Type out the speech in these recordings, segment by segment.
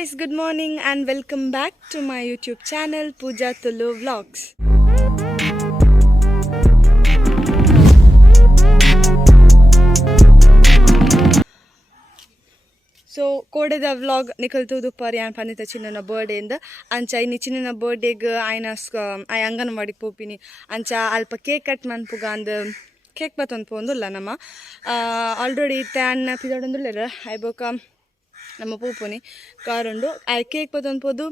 guys, good morning and welcome back to my YouTube channel Pooja Tulu Vlogs. So kodeda vlog nikaltu dupari an panita Chinnuna birthday inda ancha ini Chinnuna birthday ga aina ay ANGANAVADI popini ancha alpa cake cut manpuga and cake baton pondulla nama already tan pidodondulera ay boka ನಮ್ಮ ಪೂಪುನಿ ಕಾರುಂಡು ಆ cake ಪತ್ತೊಂದು ಪೋದು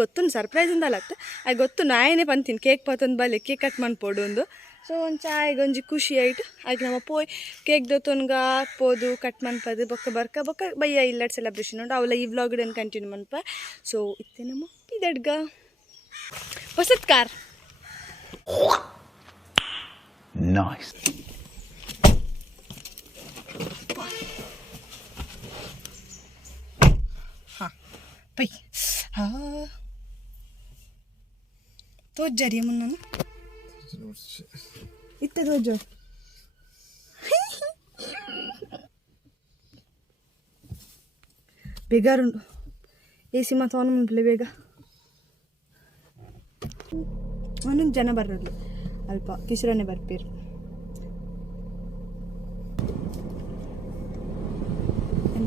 ಗೊತ್ತು surprise ಇಂದಲತ್ತ ಆಗ ಗೊತ್ತು ನಾಯನೇ ಪಂತೀನಿ cake ಪತ್ತೊಂದು ಬಲ್ಲಿ cake cut ಮಾಡ್ಪೋಡು ಒಂದು so ಒಂದು ಚಾಯ್ಗೊಂಜಿ ಖುಷಿ ಆಯ್ತು ಆಗ ನಮ್ಮ ಪೋಯ್ ಕೇಕ್ ದೊತ್ತೊನ್ಗ ಪೋದು ಕಟ್ ಮಾಡ್ಪದು ಬೊಕ್ಕ ಬಯ್ಯ ಇಲ್ಲ ಸೆಲೆಬ್ರೇಷನ್ ಉಂಟು ಅವಳ ಈ ವ್ಲಾಗ್ ಡನ್ ಕಂಟಿನ್ಯೂ ಮಾಡ್ಪ ಸೊ ಇತ್ತೆ ನಮ್ಮ ಇದಡ್ಗ ಹೊಸತ್ ಕಾರ್ ನೈಸ್ ತೋಜರಿ ಮುನ್ನ ಇತ್ತ ತೋಜೋ ಬೇಗಾರುಂಡು ಎ ಸಿ ಮತ್ತು ಆನ್ ಮಾಡ್ಲೆ ಬೇಗ ಒಂದೊಂದು ಜನ ಬರೋದು ಅಲ್ಪ ಕಿಶರನೆ ಬರ್ಪೇರು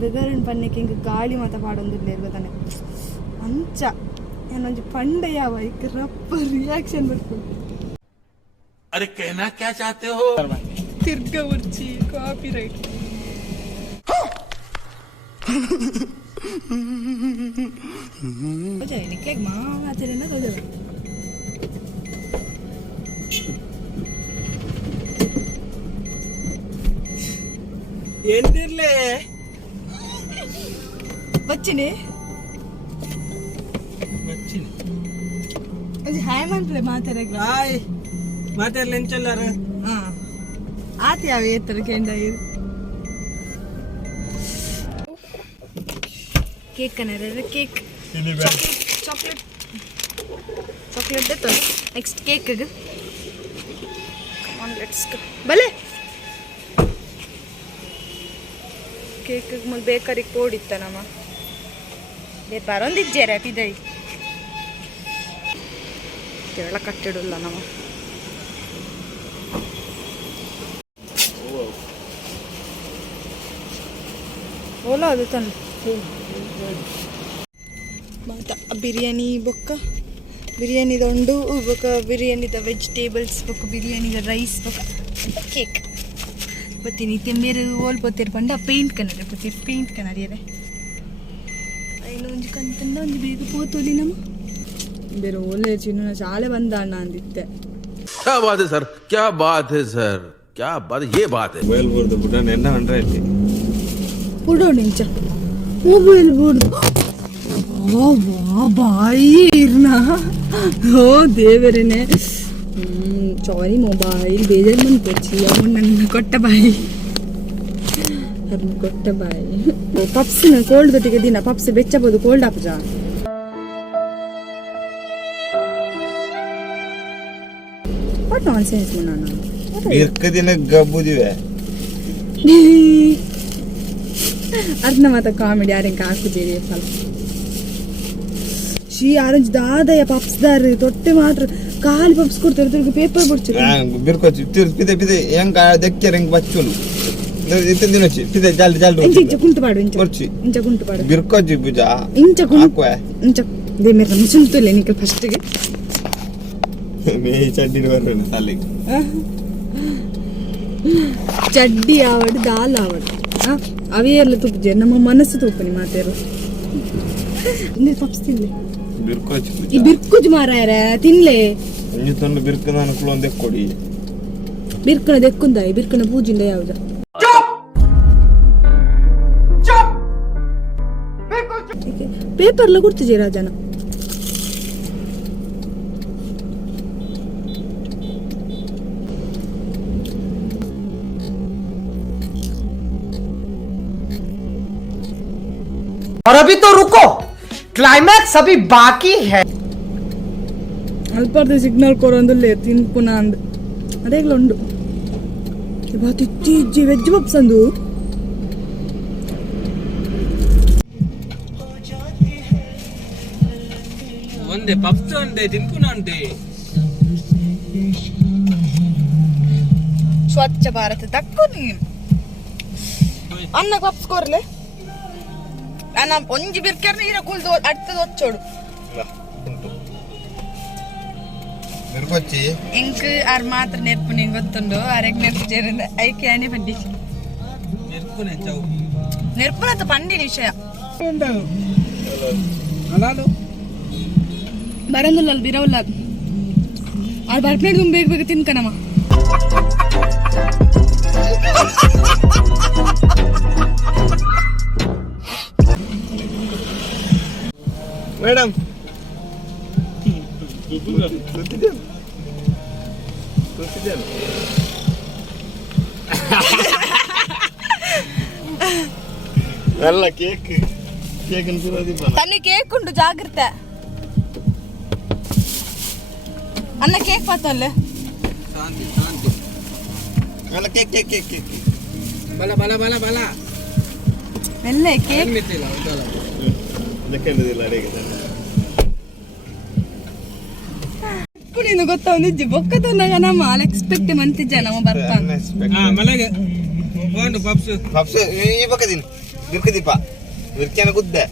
ಬೇಗಾರನ್ನು ಪನ್ನಕ್ಕೆ ಹಿಂಗೆ ಗಾಳಿ ಮಾತ ಪಾಡೊಂದಿಲ್ಲ ಇರ್ಬೋದಾನೆ ಅಂಚ ಏನೊಂದು ಪಂಡ ಯಾವ ಈಗ ರಪ್ಪ ರಿಯಾಕ್ಷನ್ ಬರ್ಕೊಂಡು अरे कहना क्या चाहते हो ತಿರ್ಗ ಉರ್ಚಿ ಕಾಪಿ ರೈಟ್ ನಿಕ್ಲೆಗ್ ಮಾತಾಡೇನ ತೋದವ ಎಂದಿರ್ಲೆ ಬಚ್ಚಿನಿ ಅದು ಹಾಯ್ ಮಂತ್ಲೆ ಮಾತಾಡಕ್ಕೆ ಹಾಯ್ ಮಾತಾಡ್ಲಿ ಎಂಚಲ್ಲಾರ ಹಾ ಆತ ಯಾವ ಏತರ ಕೆಂಡ ಇದು ಕೇಕ್ ಕನರ ಕೇಕ್ ಚಾಕ್ಲೇಟ್ ದೇ ತೋ next cake come on let's go ಬಲೆ ಕೇಕ್ ಮುಲ್ ಬೇಕರಿಗೆ ಕೋಡಿತ್ತ ನಮ್ಮ ಬೇರೆ ಬರೊಂದಿಜ್ಜೇರ ಪಿದೈ ಕೇರಳ ಕಟ್ಟಿಡಲ್ಲ ನಮ್ಮ ಓಲಾ ಅದು ತನ್ನ ಮಾತ ಬಿರಿಯಾನಿ ಬೊಕ್ಕ ಬಿರಿಯಾನಿದ ಉಂಡು ಬೊಕ್ಕ ಬಿರಿಯಾನಿದ ವೆಜಿಟೇಬಲ್ಸ್ ಬೊಕ್ಕ ಬಿರಿಯಾನಿದ ರೈಸ್ ಬೊಕ್ಕ ಕೇಕ್ ಬತ್ತೀನಿ ತೆಂಬೇರು ಓಲ್ ಪೋತಿರ್ ಪಂಡ ಪೇಂಟ್ ಕನ್ನಡ ಪೋತಿರ್ ಪೇಂಟ್ ಕನ್ನಡಿಯರೆ ಐನು ಒಂಜಿ ಕಂತಂಡ ಒಂಜಿ ಬೇಗ ಪೋತೋಲಿ ನಮ್ಮ ಬೇರೆ ಓಲೆ ಚಿನ್ನ ಶಾಲೆ ಬಂದ ಅಣ್ಣ ಅಂದಿತ್ತೆ क्या बात है सर क्या बात है सर क्या बात है ये बात है ಮೊಬೈಲ್ ಬೋರ್ಡ್ ಬುಡ ನೆನ್ನ ಹಂಡ್ರೆ ಐತಿ ಪುಡೋ ನಿಂಚ ಮೊಬೈಲ್ ಬೋರ್ಡ್ ಓ ವಾ ಬಾಯಿ ಇರ್ನಾ ಓ ದೇವರೇನೆ ಸಾರಿ ಮೊಬೈಲ್ ಬೇಜಾರು ಬಂದ್ಕೊಚ್ಚಿ ಅವನು ನನ್ನ ಕೊಟ್ಟ ಬಾಯಿ ಅದನ್ನ ಕೊಟ್ಟ ಬಾಯಿ ಪಪ್ಸ್ನ ಕೋಲ್ಡ್ ದೊಟ್ಟಿಗೆ ದಿನ ಪಪ್ಸ್ ಬೆಚ್ಚಬಹುದು ಕೋಲ್ಡ್ ಆಪಜ ವಾಟ್ ನಾನ್ಸೆನ್ಸ್ ಮುನ್ನ ಇರ್ಕ ದಿನ ಗಬ್ಬುದಿವೆ ಅರ್ಧ ಮಾತ ಕಾಮಿಡಿ ಯಾರೆಂಕ ಹಾಕುದೇರಿ ಫಲ ಶೀ ಆರೆಂಜ್ ದಾದಯ ಪಪ್ಸ್ ದಾರ ತೊಟ್ಟೆ ಮಾತ್ರ ಕಾಲಿ ಪಪ್ಸ್ ಕೊಡ್ತಾರೆ ತಿರ್ಗಿ ಪೇಪರ್ ಬಿಡ್ಚು ಬಿರ್ಕೊಚ್ಚಿ ಪಿದೆ ಪಿದೆ ಹೆಂಗ ದೆಕ್ಕೆರ ಹೆಂಗ್ ಬಚ್ಚುನು ಇತ್ತ ದಿನಚ್ಚಿ ಪಿದೆ ಜಲ್ದಿ ಜಲ್ದಿ ಇಂಚ ಕುಂಟು ಪಾಡು ಇಂಚ ಕುಂಟು ಪಾಡು ಬಿರ್ಕೊಚ್ಚಿ ಪೂಜ ಇಂಚ ಕುಂಟು ಇಂಚ ದೇ ಮೇರೆ ಮುಸುಂತುಲೆ ನಿಕಲ್ ಫಸ್ಟ್ ಗೆ ಮೇ ಚಡ್ಡಿ ಬರೋಣ ಸಾಲಿಗೆ ಚಡ್ಡಿ ಆವಡು ದಾಲ್ ಆವಡು ಅವೇ ಎಲ್ಲ ತುಪ್ಪಜೆ ನಮ್ಮ ಮನಸ್ಸು ತುಪ್ಪನಿ ಮಾತೇರು ಪಪ್ಸ್ ತಿನ್ಲೆ ಬಿರ್ಕೊಚ್ಚಿ ಈ ಬಿರ್ಕುಜ್ ಮಾರಾಯರ ತಿನ್ಲೆ ಅಂಜು ತೊಂದು ಬಿರ್ಕದ ಅನುಕೂಲ ಒಂದೇ ಕೊಡಿ ಬಿರ್ಕನ ದೆಕ್ಕುಂದ ಬಿರ್ಕನ ಪೂಜಿಂದ ಯಾವ್ದ ಪೇಪರ್ಲ ಕೊಡ್ತಿಜೆ ರಾಜನ और अभी तो रुको क्लाइमैक्स अभी बाकी है ಅಲ್ಪಾರ್ದ ಸಿಗ್ನಲ್ ಕೊರೊಂದುಲ್ಲೆ ತಿನ್ಪುನ ಅಂದ್ ಅದೇಗ್ಲ ಉಂಡು ಇವತ್ತು ಇತ್ತೀಚೆ ವೆಜ್ ಪಪ್ಸ್ ಅಂದು ಒಂದೇ ಪಪ್ಸ್ ಒಂದೇ ತಿನ್ಪುನ ಉಂಟೆ ಸ್ವಚ್ಛ ಭಾರತ ತಕ್ಕು ನೀ ಅನ್ನ ಪಪ್ಸ್ ಕೋರ್ಲೆ ಅನ್ನ ಒಂಜಿ ಬಿರ್ಕೆರ್ ನೀರ ಕುಲ್ದು ಅಡ್ತದ ಒಚ್ಚೋಡು ನಿರ್ಕೊಚ್ಚಿ ಇಂಕ್ ಆರ್ ಮಾತ್ರ ನೆರ್ಪು ನಿಂಗೆ ಗೊತ್ತುಂಡು ಆರೆಗ್ ನೆರ್ಪು ಸೇರಿಂದ ಐಕೆ ಅಣಿ ಪಂಡಿ ನೆರ್ಪುನೆ ಚೌ ನೆರ್ಪುನತ್ತ ಪಂಡಿ ವಿಷಯ ಅಲಾಲು ಬರಂದಿಲ್ಲ ಅಲ್ಲಿ ಬಿರವಲ್ಲ ಅದು ಬರ್ಪೇಡ್ ತುಂಬ ಬೇಗ ಬೇಗ ತಿನ್ಕನಮ್ಮ ಮೇಡಮ್ ಅಲ್ಲ ಕೇಕ್ ತನ್ನಿ ಕೇಕ್ ಉಂಟು ಜಾಗ್ರತೆ ಅನ್ನ ಕೇಕ್ ಪಾತಲ್ಲ ಶಾಂತಿ ಶಾಂತಿ ಅಲ್ಲ ಕೇಕ್ ಕೇಕ್ ಕೇಕ್ ಕೇಕ್ ಬಲ ಬಲ ಬಲ ಬಲ ಮೆಲ್ಲೆ ಕೇಕ್ ಮಿತ್ತಿಲ್ಲ ಹೌದಲ್ಲ ಅದಕ್ಕೆಂದಿಲ್ಲ ಅಡಿಗೆ ನೀನು ಗೊತ್ತಾವ್ನಿಜ್ಜಿ ಬೊಕ್ಕ ತಂದಾಗ ನಮ್ಮ ಅನ್ಎಕ್ಸ್ಪೆಕ್ಟ್ ಮಂತಿಜ್ಜ ನಮ್ಮ ಬರ್ತಾನ ಮಲೆಗೆ ಬೋಂಡು ಪಪ್ಸ್ ಪಪ್ಸ್ ಈ ಪಕ್ಕದಿನ ಬಿರ್ಕದೀಪ ಬಿರ್ಕ್ಯಾನ ಗುದ್ದೆ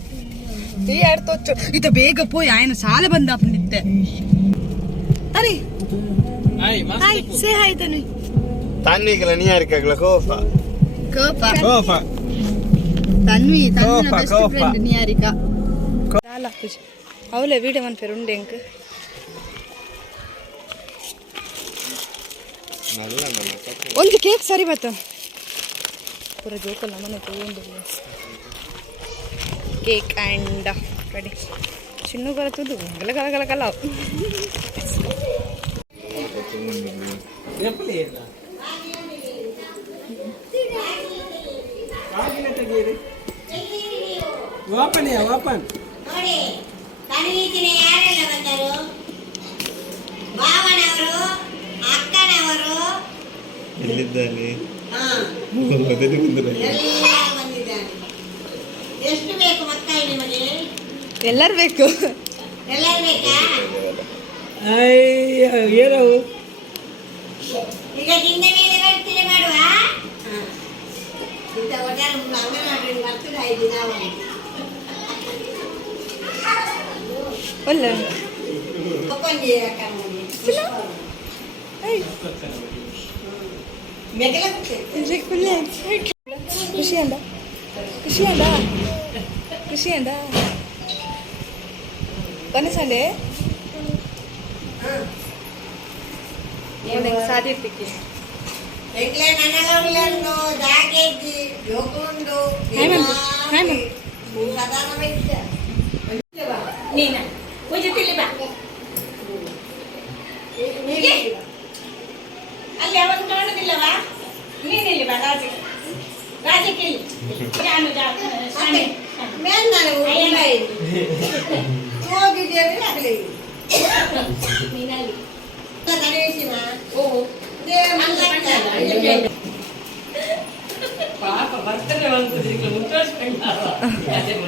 ಈ ಎರಡು ತೋಚು ಇತ ಬೇಗ ಪೋಯ್ ಆಯ್ನ ಸಾಲ ಬಂದ ನಿತ್ತೆ ಅರೆ ಹಾಯ್ ಹಾಯ್ ಮಸ್ತ್ ಸೇ ಹಾಯ್ ತನ್ವಿ ತನ್ನಿಗೆಲ್ಲ ನೀರಿಕಾಗ್ಲ ಕೋಫ ಕೋಪ ಕೋಫ ತನ್ವಿ ತನ್ನ ಕೋಪ, ಬೆಸ್ಟ್ ಕೋಪ. ಫ್ರೆಂಡ್ ನಿಯಾರಿಕ ಚಾಲ ಖುಷಿ ಅವಳೆ ವಿಡಿಯೋ ಮನ್ ಪೇರು ಉಂಡೆ ಅಂಕ ಒಂದು ಕೇಕ್ ಸರಿ ಬತ್ತ ಪೂರ ಜೋಕಲ್ಲ ಮನೆ ತಗೊಂಡು ಕೇಕ್ ಆ್ಯಂಡ್ ಕಡೆ ಚಿನ್ನು ಬರತ್ತದು ಗಲ ಗಲ ಗಲ ಗಲ ಎಪ್ಪಲಿ ಇಲ್ಲ ಆಗಿನ ತೆಗೀರಿ ಓಪನ್ ಓಪನ್ ನೋಡಿ ತನ್ವೀಚಿನ ಯಾರೆಲ್ಲ ಬಂದರು ಭಾವನವರು ಅಕ್ಕನವರು ಎಲ್ಲಿದ್ದಲ್ಲಿ ಹಾ ಬಂದಿದ್ದಾರೆ ಎಲ್ಲ ಬಂದಿದ್ದಾರೆ ಎಷ್ಟು ಬೇಕು ಮಕ್ಕಳು ನಿಮಗೆ ಎಲ್ಲರೂ ಬೇಕು ಎಲ್ಲರೂ ಬೇಕಾ ಅಯ್ಯ ಏನವು ಈಗ ತಿಂದ ಮೇಲೆ ಬರ್ತಿದೆ ಮಾಡುವ ಇಂಥ ಒಟ್ಟಾರೆ ಅಂಗನವಾಡಿ ಬರ್ತದೆ 5 ದಿನ ಒಳ್ಳೆ ಒಪ್ಪಂದಿ ಅಕ್ಕ ನೋಡಿ ಮೆಗಲ ಖುಷಿ ಅಂದ ಖುಷಿ ಅಂದ ಖುಷಿ ಅಂದ ಕನಸಂಡೆ ಸಾದಿ ಇರ್ತಿಕ್ಕಿ ಎಂಗ್ಲೇ ನನಗಲ್ಲನ್ನು ಜಾಗೇಜಿ ಜೋಕುಂಡು ಸಾಧಾರಣ ವೈದ್ಯ ನೀನ ಪೂಜೆ ತಿಳಿ ಬಾ ಅಲ್ಲಿ ಅವನು ಕಾಣುದಿಲ್ಲವಾ ನೀನಿಲ್ಲಿ ಬಾ ರಾಜಕ್ಕೆ ಮೇಲ್ ನಾನು ಹೋಗಿದ್ದೇವೆ ಆಗಲಿ ನೀನಲ್ಲಿ ತಡೆಯಿಸಿನ ಓ ಪಾಪ ಬರ್ತದೆ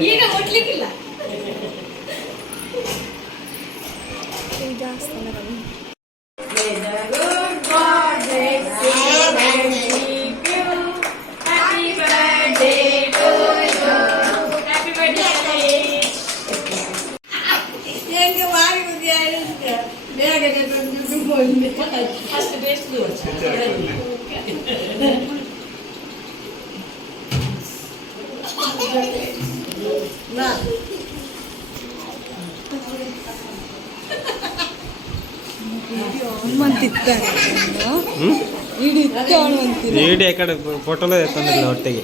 ಈಗ ಮುಟ್ಲಿಕ್ಕಿಲ್ಲ ಜಾಸ್ತಿ ಹೆಂಗೆ ಮಾಡಿ ಬೇಗ ಅಷ್ಟು ಬೇಸ್ತು ವಿಡಿಯೋ ಕಡೆ ಫೋಟೋಲೇ ತಂದಿಲ್ಲ ಒಟ್ಟಿಗೆ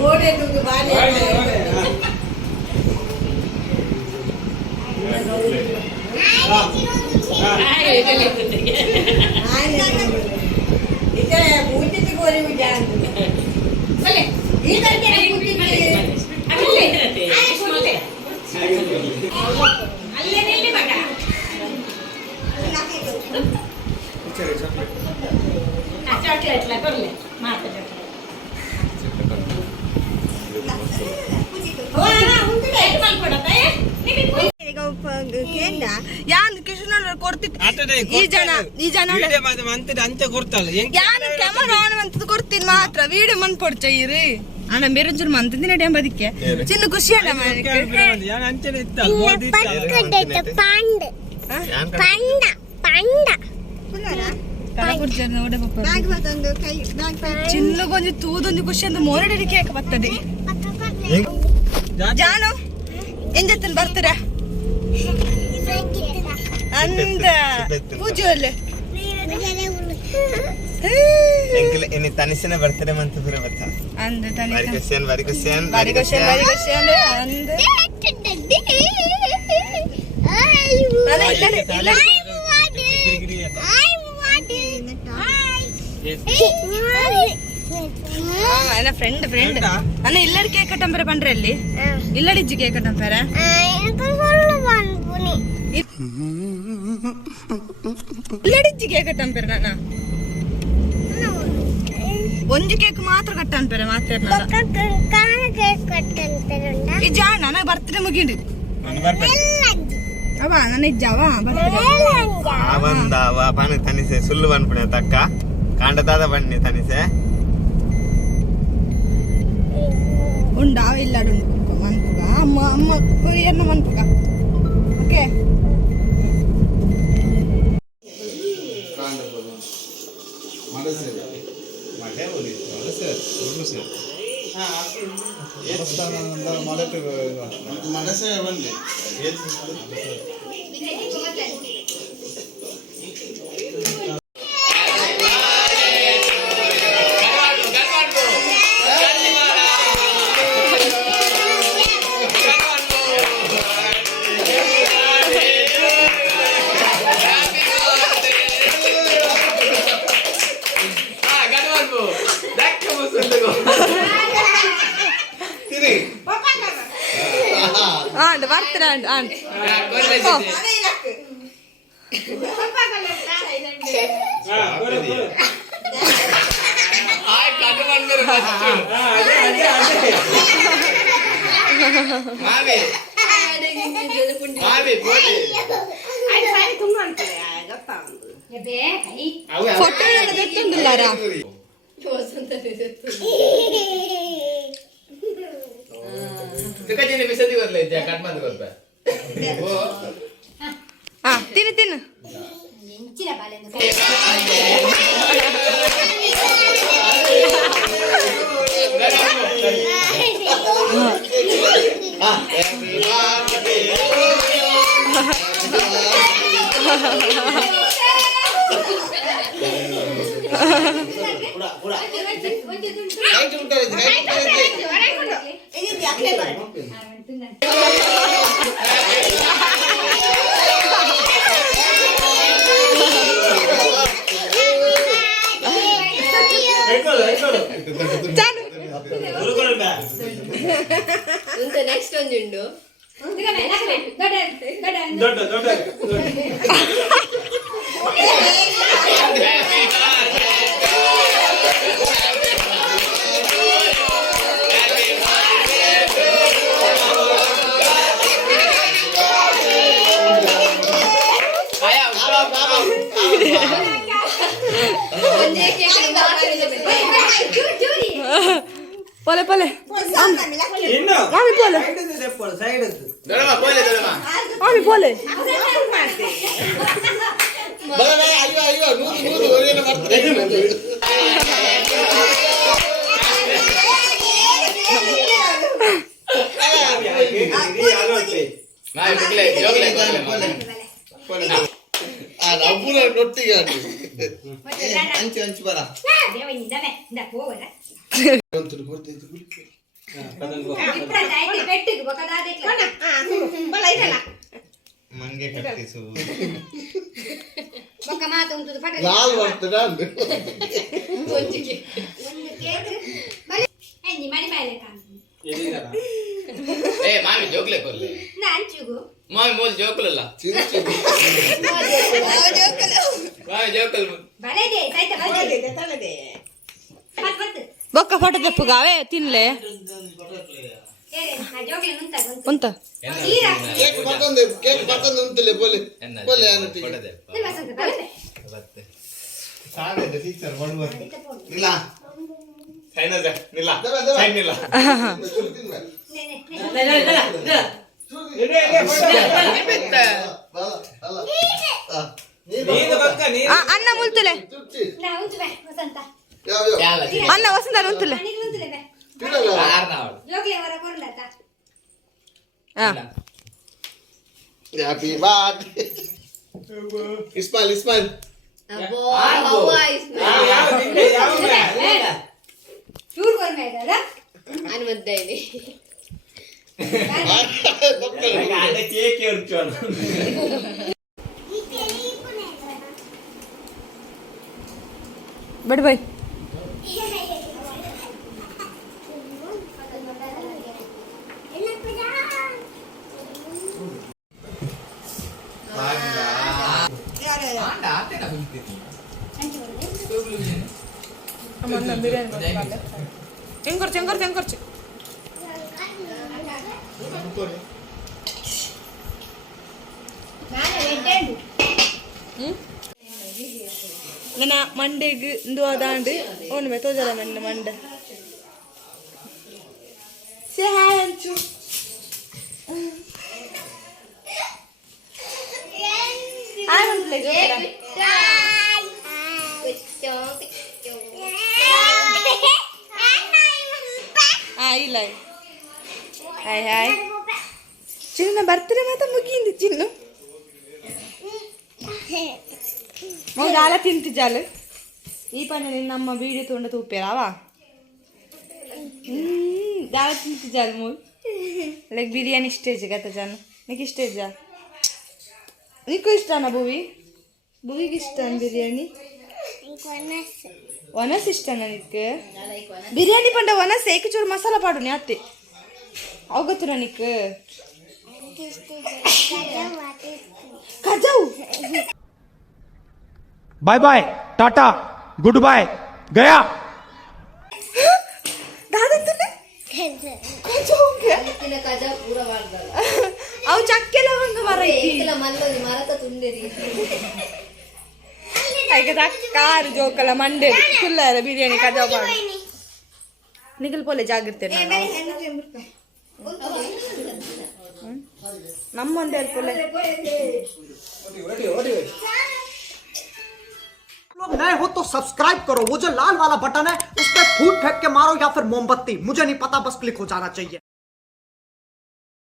ಓಡೇದು ಬಾರಿ Bye. చాక్లెట్లా కొర్లే మాట ಅಂತೆ ಕೊಡ್ತಾಳೆ ಕೊಡ್ತೀನಿ ಮಾತ್ರ ವಿಡಿಯೋ ಮನ್ಪೊಡ್ಚಯ್ರಿ ಅಣ್ಣ ಬೇರೆ ಒಂಚೂರು ಮಂತ ದಿನ ಅದಕ್ಕೆ ಚಿನ್ನ ಖುಷಿ ಅಣ್ಣ ಚಿನ್ನ ಕೊಂಚ ತೂದೊಂದು ಖುಷಿ ಅಂತ ಮೋರಡಿ ಕೇಕ್ ಬರ್ತದೆ ಜಾನು ಎಂಜತ್ತನ್ ಬರ್ತೀರಾ ಅಂದ ಪೂಜೆಯಲ್ಲೇ ಇನ್ನು ತನಿಸಿನ ಬರ್ತಾರೆ ಮಂತ ಪೂರ ಬರ್ತಾ ಅಂದ ತನಿ ಬಾರಿ ಕ್ವಶ್ಚನ್ ಅಂದ ನನ್ನ ಫ್ರೆಂಡ್ ಅಣ್ಣ ಇಲ್ಲಡಿ ಕೇಕ್ ಕಟ್ಟಂಪರ ಪಂಡ್ರೆ ಅಲ್ಲಿ ಇಲ್ಲಡಿಜ್ಜಿ ಕೇಕ್ ಕಟ್ಟಂಪರ ಇಲ್ಲಡಿಜ್ಜಿ ಕೇಕ್ ಕಟ್ಟಂಪರ ನಾನ ಒಂಜಿ ಕೇಕ್ ಮಾತ್ರ ಕಟ್ಟಂಪರ ಮಾತ್ರ ಈ ಜಾಣ ನನಗೆ ಬರ್ತ್ಡೇ ಮುಗಿಂಡು ಅವ ನನ್ನ ಇಜ್ಜವ ಬರ್ತ್ಡೇ ತನಿಸೆ ಸುಳ್ಳು ಬನ್ಪುಣೆ ತಕ್ಕ ಕಾಂಡದಾದ ಬನ್ನಿ ತನಿಸೆ ಉಂಡಾ ಇಲ್ಲಡು ಮನ್ಪುಗ ಅಮ್ಮ ಅಮ್ಮ ಕೊರಿಯನ್ನ ಮನ್ಪುಗ ಓಕೆ ಆಂಡ್ ಬರ್ತೀರ ಆಂಡ್ ಫೋಟೋ ಗೊತ್ತೊಂದಿಲ್ಲಾರಾ ತಿನ್ನು ತಿನ್ನು next ಒಂದುಂಡು Pole pole. Mami pole. Mami pole. ಅಂಚು ಬರ ಹಂಗೆ ಕಟ್ಟಿಸು ಬೊಕ್ಕ ಮಾತು ಉಂಟು ಪಟ ಲಾಲ್ ಬರ್ತದ ಒಂದು ಕೇಕ್ ಬಲಿ ಎಂಜಿ ಮಡಿ ಮೇಲೆ ಕಾಣು ए मामी जोकले कोल्ले ನಾನು ಚುಗು मामी मोल जोकलಲ್ಲ मामी जोकल ಬಳೆದೆ ಸೈತ ಬಳೆದೆ ತಲೆದೆ ಮತ್ ಮತ್ ಬೊಕ್ಕ ಫೋಟೋ ತೆಪ್ಪುಗಾವೆ ತಿನ್ಲೆ ಏರೆ ಆ ಜೋಕ್ಲೆ ನುಂತ ಉಂತ ಕೇಕ್ ಪಕ್ಕಂದು ಉಂಟುಲೆ ಬೋಲೆ ಬೋಲೆ ಅನ್ನತಿ ಕೊಡದೆ ನಿಮ್ಮ ಸಂತ ಬಳೆದೆ ಬತ್ತೆ ಸಾಗದೆ ಟೀಚರ್ ಬಡುವ ಇಲ್ಲ ಸೈನದ ನಿಲ್ಲ ದಬ ಸೈನ್ ನಿಲ್ಲ ನೆ ಅನ್ನ ಮುಲ್ತಲೆ ನಾ ಉಂಟುವೆ ವಸಂತ ಯಾಲ ಅನ್ನ ವಸಂತ ಉಂತಲೆ ನೀನು ಉಂಟುಲೆ ಬೆ ಆರ್ನಾವಳು ಜೋಕ್ಲೆ ವರ ಕೊರ್ಲತ ಹ್ಯಾಪಿ ಬರ್ತ್ಡೇ ಇಸ್ಮಾಯಿಲ್ ಅಬ್ಬೋ ಚೂರ್ ಕೊರ್ಮೇದಲ್ಲ ಅನ್ಮದ್ದ ಇದೆ ಕೇಕ್ ಇರ್ಚೋಣ ಬಡ್ ಬೈ ചെങ്കൊറച്ച് ನನ್ನ ಮಂಡೆಗ್ ಇಂದು ಅದಾಂಡ್ ಒಮ್ಮೆ ತೋಜಲ ನನ್ನ ಮಂಡೆ ಹಂಚು ಇಲ್ಲ ಹಾಯ್ ಹಾಯ್ ಚಿನ್ನ ಬರ್ತಾರೆ ಮಾತ್ರ ಮುಗಿಂದು ಚಿನ್ನು ಮಗ ಜಾಲ ತಿಂತು ಜಾಲು ಈ ಪಂಡ ನಿನ್ನಮ್ಮ ಬೀಡಿ ತೊಂಡ ತೂಪೇರಾವಾ ಜಾಲ ತಿಂತು ಜಾಲು ಮೂವಿ ಲೈಕ್ ಬಿರಿಯಾನಿ ಸ್ಟೇಜ್ ಗತ ಜಾನು నీకు ఇష్టేజా నీకు ఇష్టానా భూవికి ఇష్టం బిర్యానీ ವನಸ್ ಇಷ್ಟನಾ ನಿಕ್ಕೆ ಬಿರಿಯಾನಿ ಪಂಡ ವನಸ್ ಏಕ ಚೂರು ಮಸಾಲ ಪಾಡು ನೀ ಅತ್ತೆ ಅವು ಗೊತ್ತುನ ನಿಕ್ಕೆ ಕಜಾವು bye bye tata good bye गया ಅವು ಚಕ್ಕೆ ಲವಂಗ ಮರ ಕಾರು ಜೋಕಲ ಮಂಡೆ ಕುಲ್ಲರ ಬಿರಿಯಾನಿ ಕಜಾವ್ ಪಾಡು ನಿಗಲ್ ಪೋಲೆ ಜಾಗಿರ್ತೇನೆ ನಮ್ಮ ಮಂಡೆ ಪೋಲೆ लोग नए हो तो सब्सक्राइब करो, वो जो लाल वाला बटन है उस पर फूट फेंक के मारो या फिर मोमबत्ती, मुझे नहीं पता, बस क्लिक हो जाना चाहिए।